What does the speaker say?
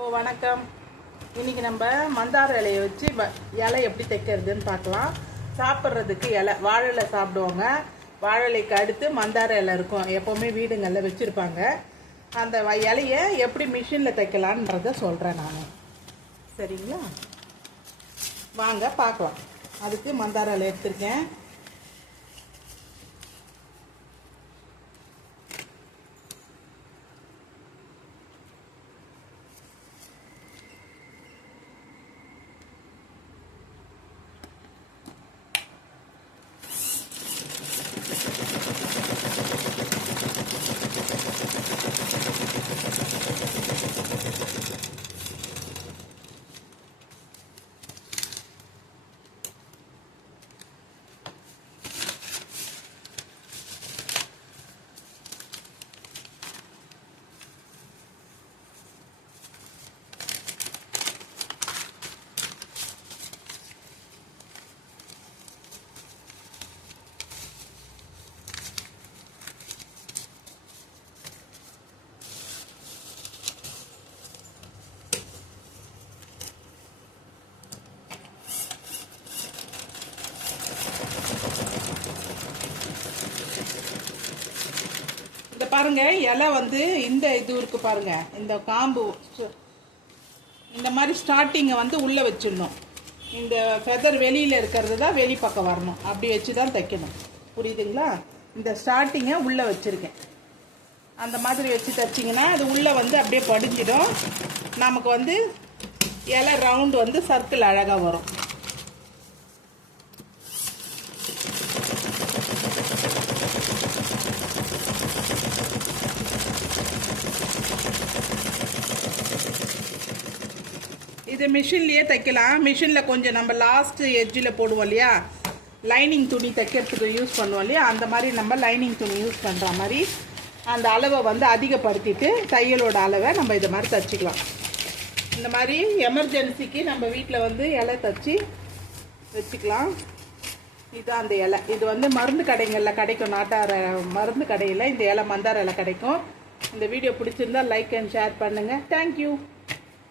ஓ வணக்கம். இன்னைக்கு நம்ம மந்தார இலையை வச்சு வ- இலை எப்படி தைக்கிறதுன்னு பார்க்கலாம். சாப்பிட்றதுக்கு இலை வாழை இலை சாப்பிடுவாங்க. வாழை இலைக்கு அடுத்து மந்தார இலை இருக்கும். எப்போவுமே வீடுங்களில் வச்சுருப்பாங்க. அந்த வ- இலையை எப்படி மிஷினில் தைக்கலான்றத சொல்கிறேன் நான். சரிங்களா? வாங்க பார்க்கலாம். அதுக்கு மந்தார இலை எடுத்திருக்கேன். இந்த பாருங்க இலை வந்து இந்த இது இருக்கு பாருங்க இந்த காம்பு. இந்த மாதிரி ஸ்டார்டிங்கை வந்து உள்ளே வச்சிடணும். இந்த ஃபெதர் வெளியில் இருக்கிறது தான் வெளி பக்கம் வரணும். அப்படி வச்சு தான் தைக்கணும். புரியுதுங்களா? இந்த ஸ்டார்டிங்கை உள்ளே வச்சுருக்கேன். அந்த மாதிரி வச்சு தைச்சிங்கன்னா அது உள்ளே வந்து அப்படியே படிஞ்சிடும். நமக்கு வந்து இலை ரவுண்டு வந்து சர்க்கிள் அழகாக வரும். இது மிஷின்லேயே தைக்கலாம். மிஷினில் கொஞ்சம் நம்ம லாஸ்ட்டு எட்ஜில் போடுவோம் இல்லையா? லைனிங் துணி தைக்கிறதுக்கு யூஸ் பண்ணுவோம் இல்லையா? அந்த மாதிரி நம்ம லைனிங் துணி யூஸ் பண்ணுற மாதிரி அந்த அளவை வந்து அதிகப்படுத்திட்டு தையலோட அளவை நம்ம இது மாதிரி தைச்சிக்கலாம். இந்த மாதிரி எமர்ஜென்சிக்கு நம்ம வீட்டில் வந்து இலை தைச்சி வச்சுக்கலாம். இதுதான் அந்த இலை. இது வந்து மருந்து கடைங்களில் கிடைக்கும். நாட்டார மருந்து கடையில் இந்த இலை மந்தார இலை கிடைக்கும். இந்த வீடியோ பிடிச்சிருந்தா லைக் அண்ட் ஷேர் பண்ணுங்கள் தேங்க்யூ